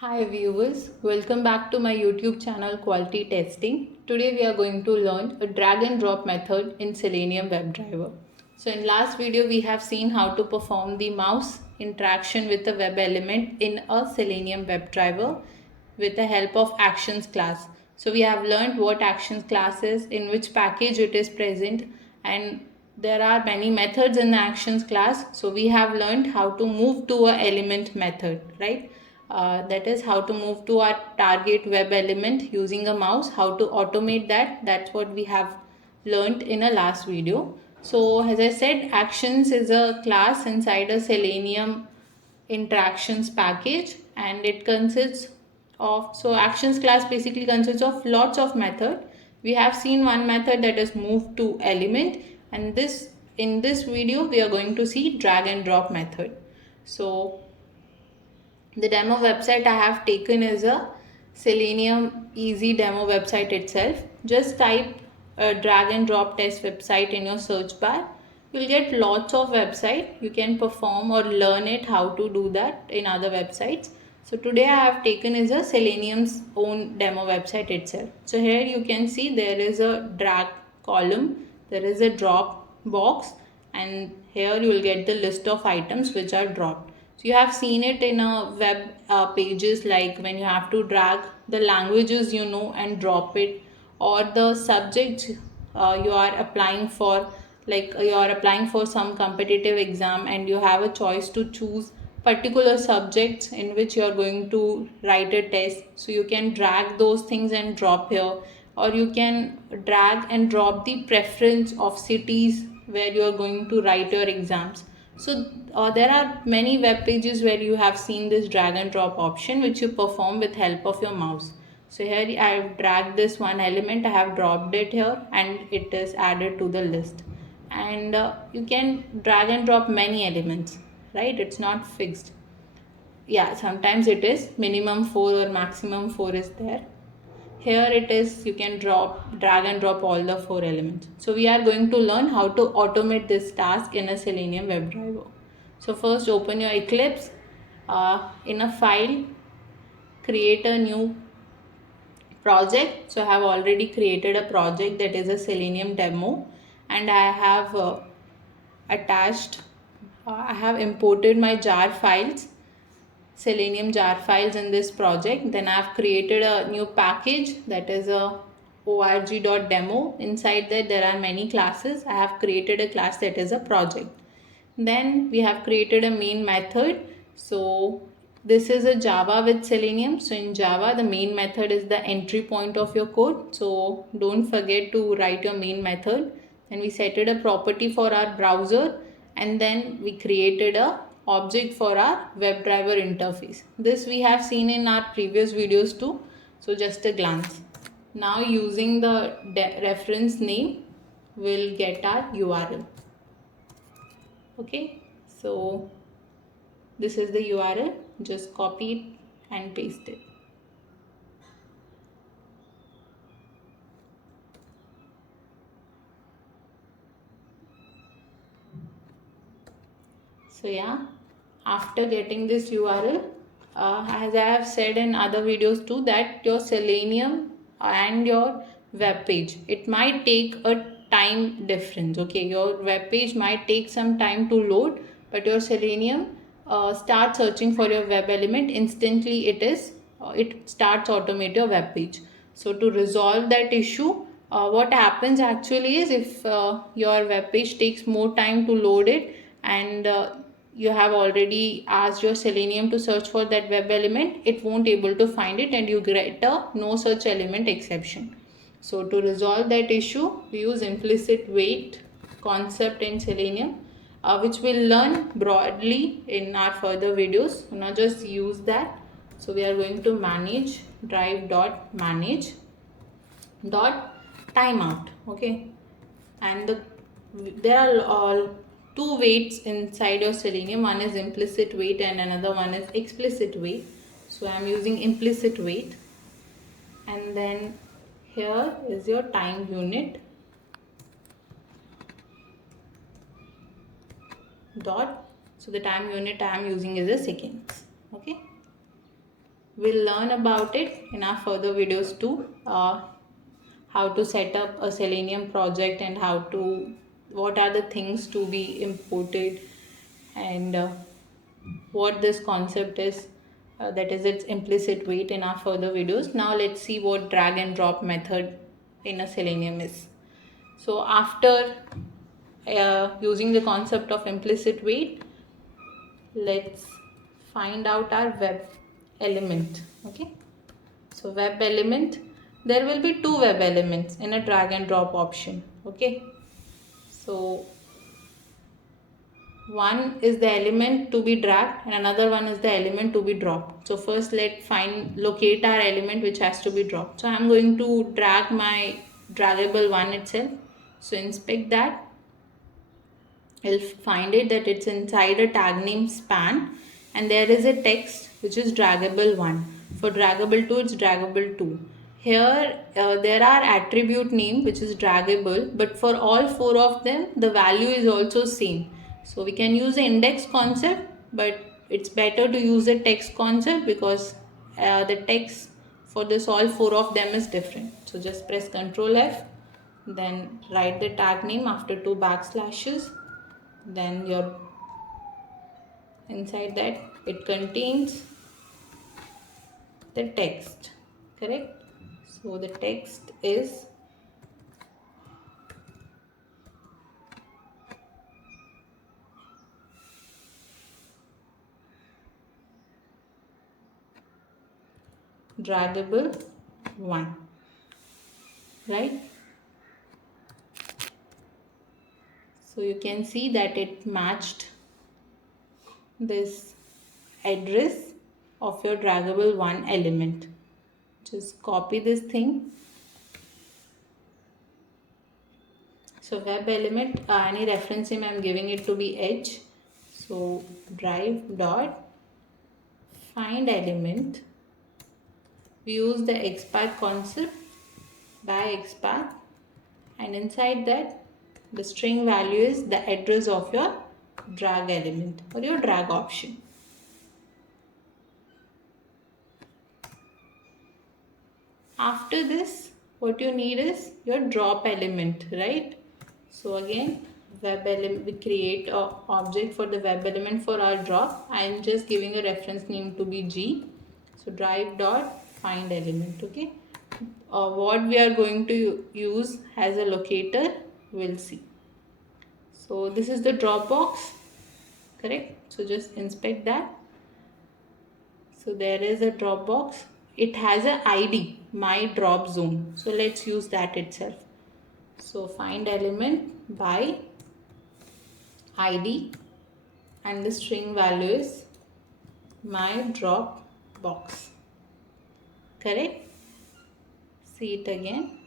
Hi viewers, welcome back to my YouTube channel Quality Testing. Today we are going to learn a drag and drop method in Selenium WebDriver. So in last video we have seen how to perform the mouse interaction with the web element in a Selenium WebDriver with the help of actions class. So we have learned what actions class is, in which package it is present, and there are many methods in the actions class. So we have learned how to move to a element method, right? That is how to move to our target web element using a mouse, how to automate that. That's what we have learned in a last video. So as I said, actions is a class inside a Selenium interactions package, and it consists of, so actions class basically consists of lots of method. We have seen one method, that is move to element, and this in this video we are going to see drag and drop method. So the demo website I have taken is a Selenium easy demo website itself. Just type a drag and drop test website in your search bar. You'll get lots of website. You can perform or learn it how to do that in other websites. So today I have taken is a Selenium's own demo website itself. So here you can see there is a drag column, there is a drop box, and here you will get the list of items which are dropped. So you have seen it in a web pages, like when you have to drag the languages and drop it, or the subject you are applying for, like you are applying for some competitive exam and you have a choice to choose particular subjects in which you are going to write a test. So you can drag those things and drop here, or you can drag and drop the preference of cities where you are going to write your exams. So there are many web pages where you have seen this drag and drop option, which you perform with help of your mouse. So here I have dragged this one element, I have dropped it here, and it is added to the list. And you can drag and drop many elements, right? It's not fixed. Yeah, sometimes it is minimum 4 or maximum 4 is there. Here it is, you can drag and drop all the 4 elements. So we are going to learn how to automate this task in a Selenium WebDriver. So first open your Eclipse. In a file, create a new project. So I have already created a project, that is a Selenium demo, and I have attached, I have imported my jar files, Selenium jar files in this project. Then I have created a new package, that is a org.demo. Inside that there are many classes. I have created a class that is a project. Then we have created a main method. So this is a Java with Selenium. So in Java, the main method is the entry point of your code. So don't forget to write your main method. Then we set it a property for our browser, and then we created a object for our WebDriver interface. This we have seen in our previous videos too. So just a glance. Now using the reference name, we'll get our URL. Okay, so this is the URL. Just copy it and paste it. So yeah, after getting this URL, as I have said in other videos too, that your Selenium and your web page, it might take a time difference. Okay, your web page might take some time to load, but your Selenium start searching for your web element instantly. It starts automate your web page. So to resolve that issue, what happens actually is, if your web page takes more time to load it, and you have already asked your Selenium to search for that web element, it won't able to find it, and you get a no search element exception. So to resolve that issue, we use implicit wait concept in Selenium, which we'll learn broadly in our further videos. So now just use that. So we are going to manage drive.manage dot timeout. Okay, and there are all two waits inside your Selenium. One is implicit wait and another one is explicit wait. So I'm using implicit wait, and then here is your time unit dot. So the time unit I am using is a seconds. Okay, We'll learn about it in our further videos too. How to set up a Selenium project and what are the things to be imported, and what this concept is, that is its implicit weight, in our further videos. Now let's see what drag and drop method in a Selenium is. So after using the concept of implicit weight, let's find out our web element. Okay, so web element, there will be two web elements in a drag and drop option. Okay, so one is the element to be dragged and another one is the element to be dropped. So first let's locate our element which has to be dropped. So I'm going to drag my draggable one itself. So inspect that. You'll find it that it's inside a tag name span, and there is a text which is draggable 1. For draggable 2, it's draggable 2. Here there are attribute name which is draggable, but for all 4 of them the value is also same. So we can use the index concept, but it's better to use the text concept because the text for this all 4 of them is different. So just press Ctrl F, then write the tag name after 2 backslashes. Then your inside that it contains the text, correct? So the text is draggable 1, right? So you can see that it matched this address of your draggable 1 element. Just copy this thing. So web element, any reference name I'm giving it to be edge. So drive dot find element. We use the XPath concept by XPath, and inside that the string value is the address of your drag element or your drag option. After this, what you need is your drop element, right? So again, web element, we create an object for the web element for our drop. I am just giving a reference name to be G. So drive dot find element. Okay, what we are going to use as a locator, we'll see. So this is the drop box, correct? So just inspect that. So there is a drop box. It has a ID, my drop zone. So let's use that itself. So find element by ID and the string value is my drop box, correct? See it again.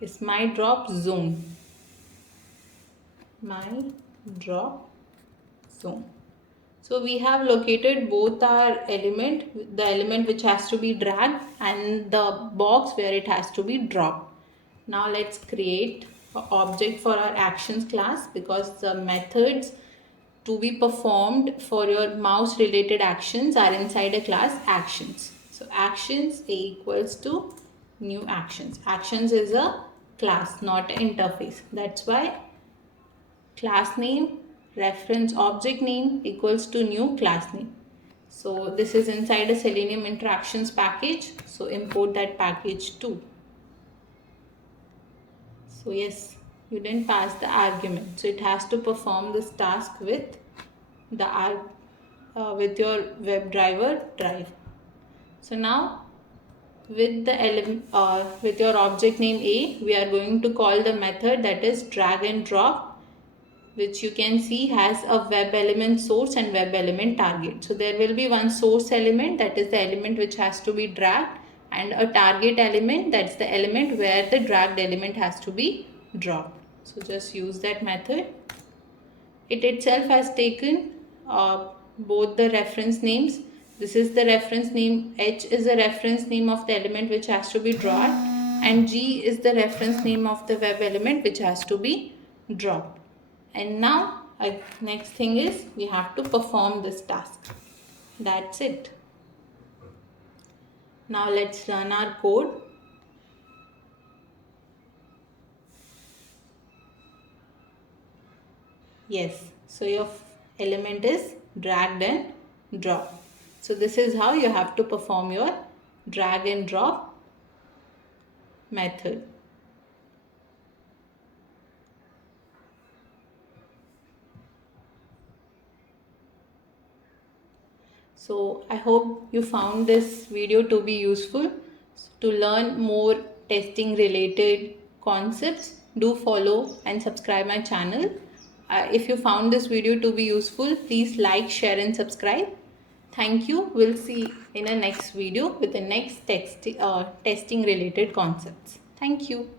It's my drop zone. My drop zone. So we have located both our element, the element which has to be dragged and the box where it has to be dropped. Now let's create an object for our actions class, because the methods to be performed for your mouse related actions are inside a class actions. So actions A equals to new actions. Actions is a class, not an interface. That's why class name reference object name equals to new class name. So this is inside a Selenium interactions package. So import that package too. So yes, you didn't pass the argument. So it has to perform this task with the with your WebDriver drive. So now with the element with your object name A, we are going to call the method that is drag and drop, which you can see has a web element source and web element target. So there will be one source element, that is the element which has to be dragged, and a target element, that's the element where the dragged element has to be dropped. So just use that method. It itself has taken both the reference names. This is the reference name, H is the reference name of the element which has to be drawn, and G is the reference name of the web element which has to be dropped. And now next thing is we have to perform this task. That's it. Now let's run our code. Yes, so your element is dragged and drop. So this is how you have to perform your drag and drop method. So I hope you found this video to be useful. To learn more testing related concepts, do follow and subscribe my channel. If you found this video to be useful, please like, share and subscribe. Thank you. We'll see in a next video with the next testing related concepts. Thank you.